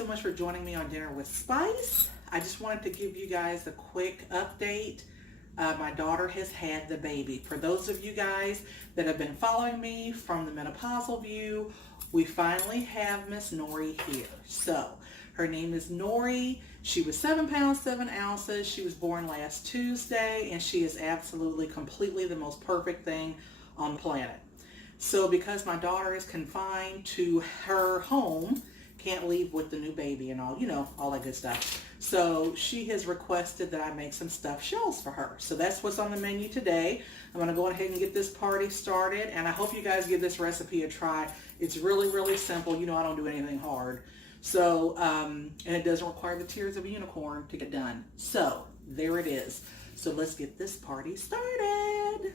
so much for joining me on Dinner with Spice. I just wanted to give you guys a quick update. My daughter has had the baby. For those of you guys that have been following me from the Menopausal View, we finally have Miss Nori here. So her name is Nori. She was 7 pounds, 7 ounces. She was born last Tuesday, and she is absolutely, completely the most perfect thing on the planet. So because my daughter is confined to her home, can't leave with the new baby and all, you know, all that good stuff. So she has requested that I make some stuffed shells for her. So that's what's on the menu today. I'm going to go ahead and get this party started, and I hope you guys give this recipe a try. It's really, really simple. You know, I don't do anything hard. So, and it doesn't require the tears of a unicorn to get done. So there it is. So let's get this party started.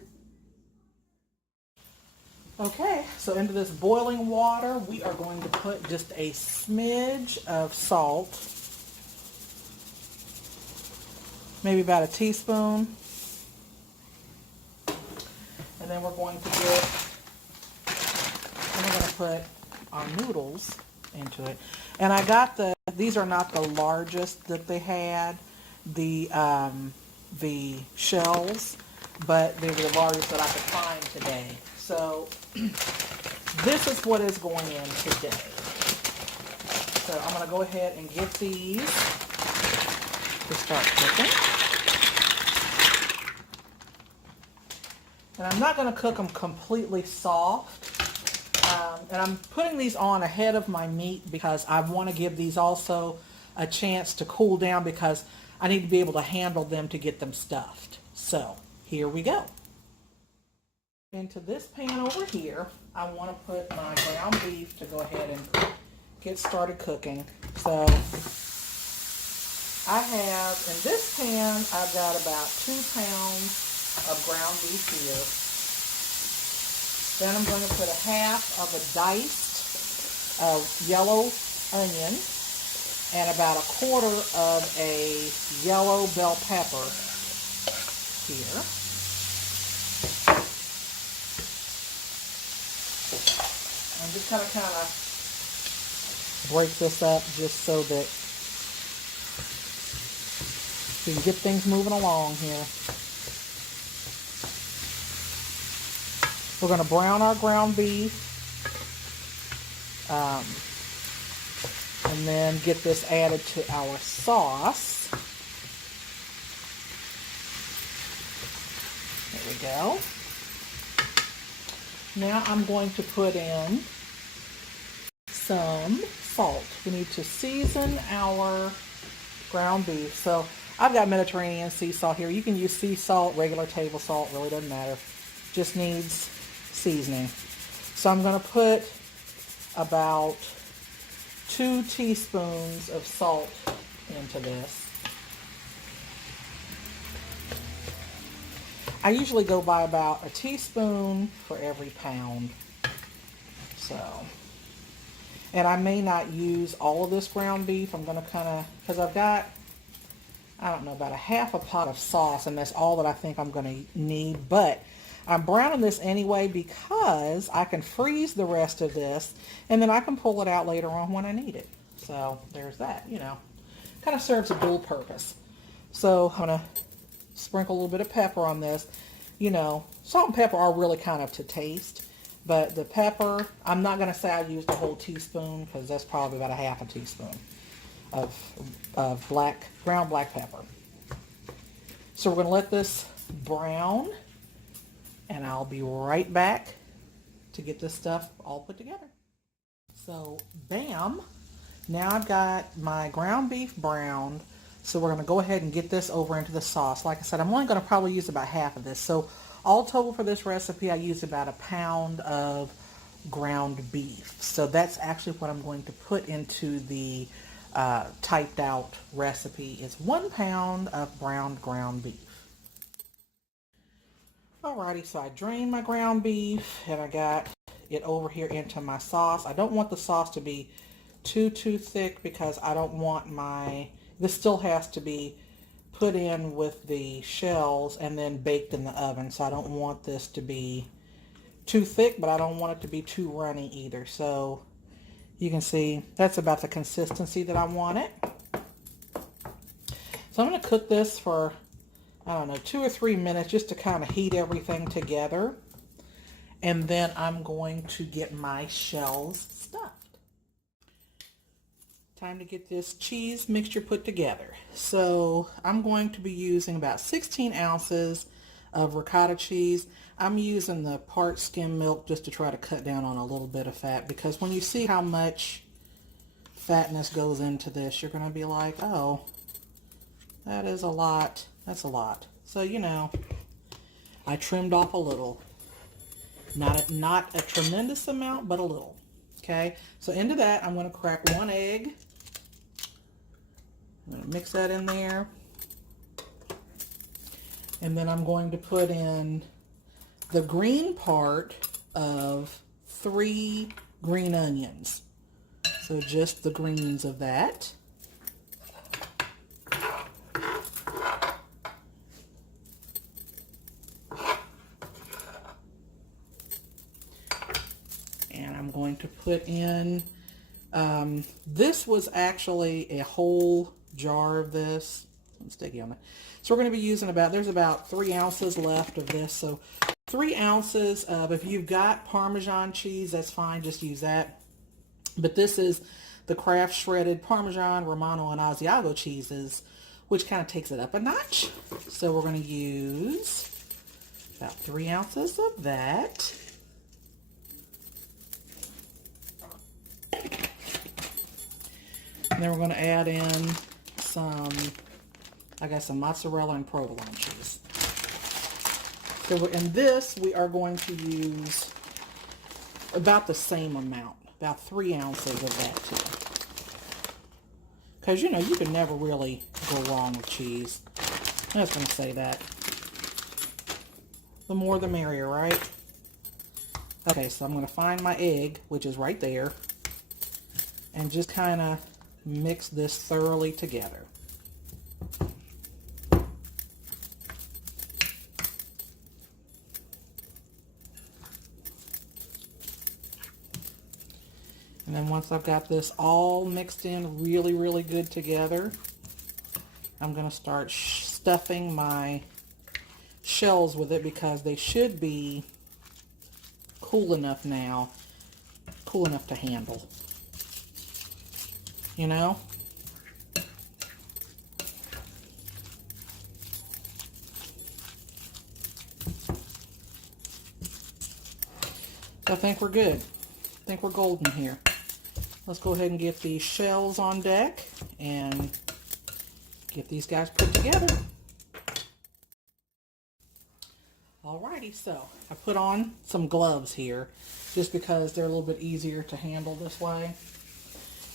Okay, so into this boiling water, we are going to put just a smidge of salt, maybe about a teaspoon, and then we're going to put our noodles into it. And I got these are not the largest that they had, the shells, but they were the largest that I could find today. So this is what is going in today. So I'm going to go ahead and get these to start cooking. And I'm not going to cook them completely soft. And I'm putting these on ahead of my meat because I want to give these also a chance to cool down because I need to be able to handle them to get them stuffed. So here we go. Into this pan over here, I want to put my ground beef to go ahead and get started cooking. So I have, in this pan, I've got about 2 pounds of ground beef here. Then I'm going to put a half of a diced yellow onion and about 1/4 of a yellow bell pepper here. I'm just kind of break this up just so that we can get things moving along here. We're going to brown our ground beef and then get this added to our sauce. There we go. Now I'm going to put in some salt. We need to season our ground beef. So I've got Mediterranean sea salt here. You can use sea salt, regular table salt, really doesn't matter. Just needs seasoning. So I'm going to put about 2 teaspoons of salt into this. I usually go by about a teaspoon for every pound. So, and I may not use all of this ground beef. I'm going to because I've got, I don't know, about a half a pot of sauce, and that's all that I think I'm going to need. But I'm browning this anyway because I can freeze the rest of this, and then I can pull it out later on when I need it. So there's that, you know. Kind of serves a dual purpose. So I'm going to sprinkle a little bit of pepper on this. You know, salt and pepper are really kind of to taste, but the pepper, I'm not going to say I used a whole teaspoon because that's probably about a half a teaspoon of ground black pepper. So we're going to let this brown, and I'll be right back to get this stuff all put together. So bam, now I've got my ground beef browned. So we're going to go ahead and get this over into the sauce. Like I said, I'm only going to probably use about half of this. So all total for this recipe, I used about 1 pound of ground beef. So that's actually what I'm going to put into the typed out recipe is 1 pound of browned ground beef. Alrighty, so I drained my ground beef and I got it over here into my sauce. I don't want the sauce to be too thick because I don't want this still has to be put in with the shells and then baked in the oven. So I don't want this to be too thick, but I don't want it to be too runny either. So You can see that's about the consistency that I want it. So I'm going to cook this for, I don't know, 2 or 3 minutes just to kind of heat everything together. And then I'm going to get my shells stuffed. Time to get this cheese mixture put together. So I'm going to be using about 16 ounces of ricotta cheese. I'm using the part skim milk just to try to cut down on a little bit of fat, because when you see how much fatness goes into this, you're going to be like, oh, that is a lot. That's a lot. So, you know, I trimmed off a little. Not a tremendous amount, but a little. Okay, so into that, I'm going to crack 1 egg. I'm going to mix that in there. And then I'm going to put in the green part of 3 green onions. So just the greens of that. And I'm going to put in, this was actually a whole jar of this. I'm sticky on that. So we're going to be using there's about 3 ounces left of this. So 3 ounces of, if you've got Parmesan cheese, that's fine, just use that. But this is the Kraft shredded Parmesan, Romano, and Asiago cheeses, which kind of takes it up a notch. So we're going to use about 3 ounces of that. And then we're going to add in some, I got some mozzarella and provolone cheese. So in this, we are going to use about the same amount, about 3 ounces of that too. Because, you know, you can never really go wrong with cheese. I'm just going to say that. The more the merrier, right? Okay, so I'm going to find my egg, which is right there, and just kind of mix this thoroughly together. And then once I've got this all mixed in really, really good together, I'm going to start stuffing my shells with it, because they should be cool enough now, cool enough to handle. You know? I think we're good. I think we're golden here. Let's go ahead and get these shells on deck and get these guys put together. Alrighty, so I put on some gloves here just because they're a little bit easier to handle this way.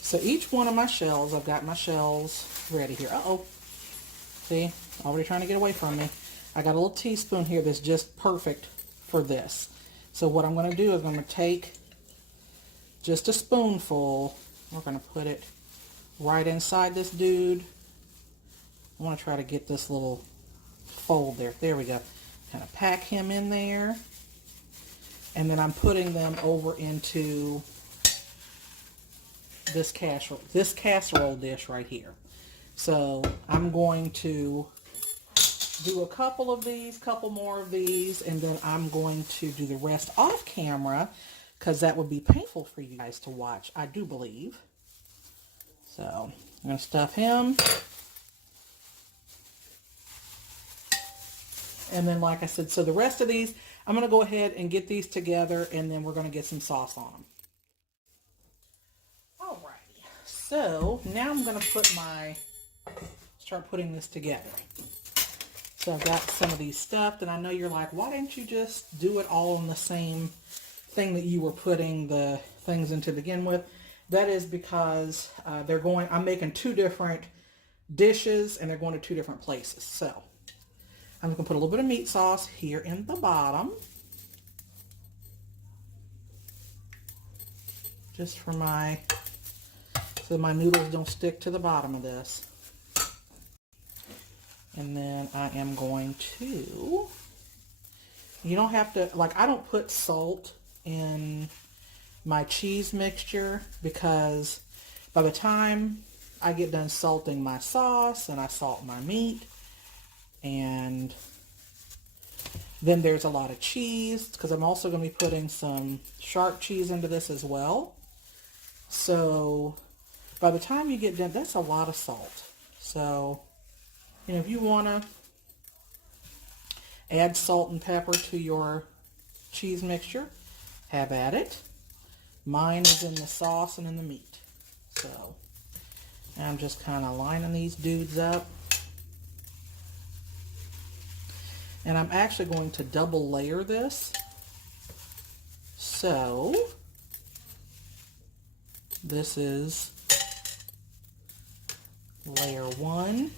So each one of my shells, I've got my shells ready here. Uh-oh. See? Already trying to get away from me. I got a little teaspoon here that's just perfect for this. So what I'm going to do is I'm going to take just a spoonful. We're going to put it right inside this dude. I want to try to get this little fold there. There we go. Kind of pack him in there. And then I'm putting them over into this casserole dish right here. So I'm going to do a couple of these, couple more of these, and then I'm going to do the rest off camera, because that would be painful for you guys to watch, I do believe. So I'm going to stuff him. And then, like I said, so the rest of these, I'm going to go ahead and get these together, and then we're going to get some sauce on them. Alrighty, so now I'm going to start putting this together. So I've got some of these stuffed, and I know you're like, why didn't you just do it all on the same thing that you were putting the things in to begin with? That is because I'm making 2 different dishes, and they're going to 2 different places. So I'm going to put a little bit of meat sauce here in the bottom, just for so my noodles don't stick to the bottom of this. And then I am going to, you don't have to, like, I don't put salt in my cheese mixture, because by the time I get done salting my sauce and I salt my meat, and then there's a lot of cheese, because I'm also going to be putting some sharp cheese into this as well. So by the time you get done, that's a lot of salt. So, you know, if you want to add salt and pepper to your cheese mixture, have at it. Mine is in the sauce and in the meat. So I'm just kind of lining these dudes up. And I'm actually going to double layer this. So this is layer 1.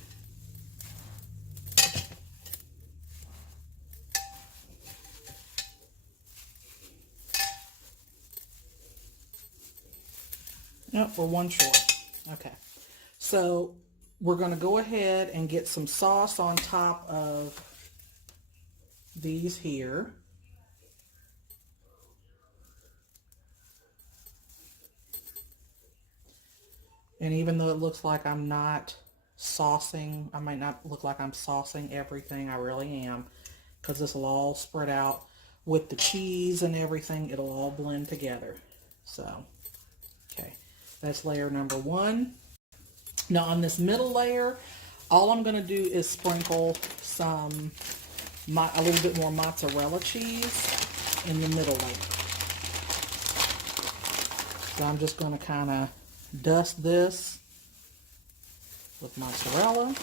Nope, we're one short. Okay. So we're going to go ahead and get some sauce on top of these here. And even though it looks like I'm not saucing, I might not look like I'm saucing everything, I really am, because this will all spread out with the cheese and everything. It'll all blend together. So, okay, that's layer number 1. Now on this middle layer, all I'm going to do is sprinkle a little bit more mozzarella cheese in the middle layer. So I'm just going to kind of dust this with mozzarella.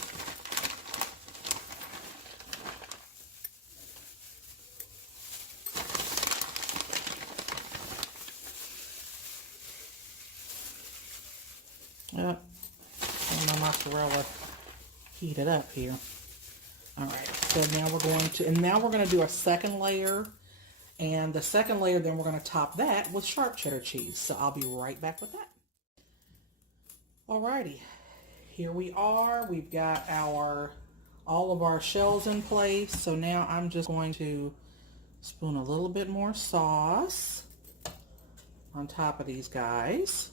Yep, and my mozzarella heated up here. All right, so now we're going to do a second layer, and the second layer, then we're going to top that with sharp cheddar cheese. So I'll be right back with that. Alrighty, here we are. We've got all of our shells in place. So now I'm just going to spoon a little bit more sauce on top of these guys.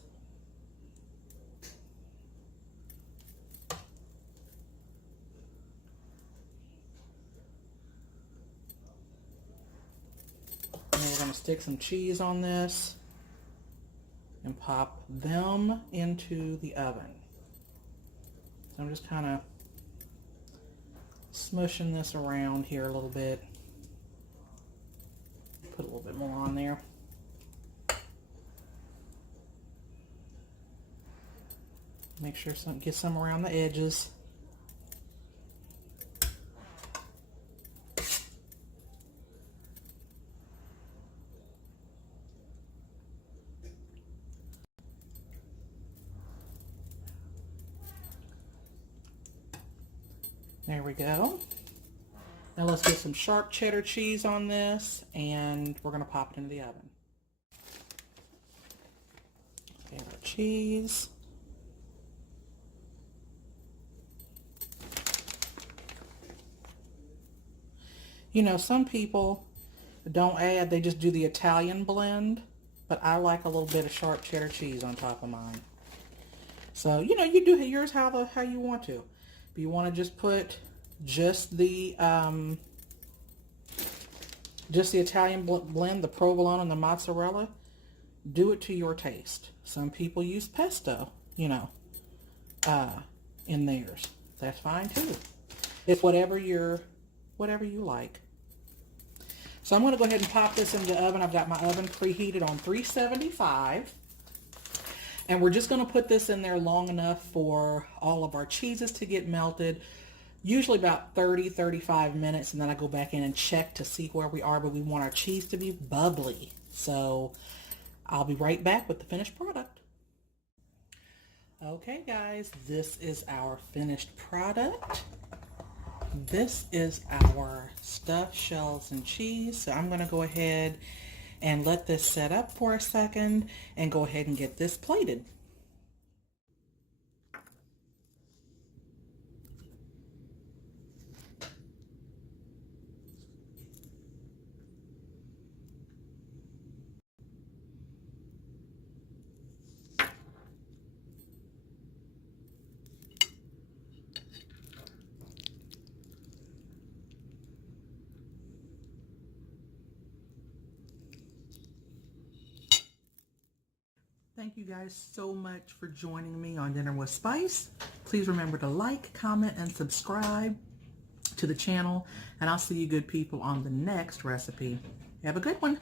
And then we're going to stick some cheese on this and pop them into the oven. So I'm just kind of smushing this around here a little bit. Put a little bit more on there. Make sure get some around the edges. There we go. Now let's get some sharp cheddar cheese on this, and we're going to pop it into the oven. Okay, our cheese. You know, some people don't add, they just do the Italian blend, but I like a little bit of sharp cheddar cheese on top of mine. So, you know, you do yours how you want to. If you want to just put just the Italian blend, the provolone and the mozzarella, do it to your taste. Some people use pesto, you know, in theirs. That's fine too. It's whatever you like. So I'm going to go ahead and pop this in the oven. I've got my oven preheated on 375. And we're just going to put this in there long enough for all of our cheeses to get melted. Usually about 30-35 minutes, and then I go back in and check to see where we are, but we want our cheese to be bubbly. So I'll be right back with the finished product. Okay guys, this is our finished product. This is our stuffed shells and cheese. So I'm going to go ahead and let this set up for a second and go ahead and get this plated. thank you guys so much for joining me on Dinner with Spice. Please remember to like, comment, and subscribe to the channel. And I'll see you good people on the next recipe. Have a good one.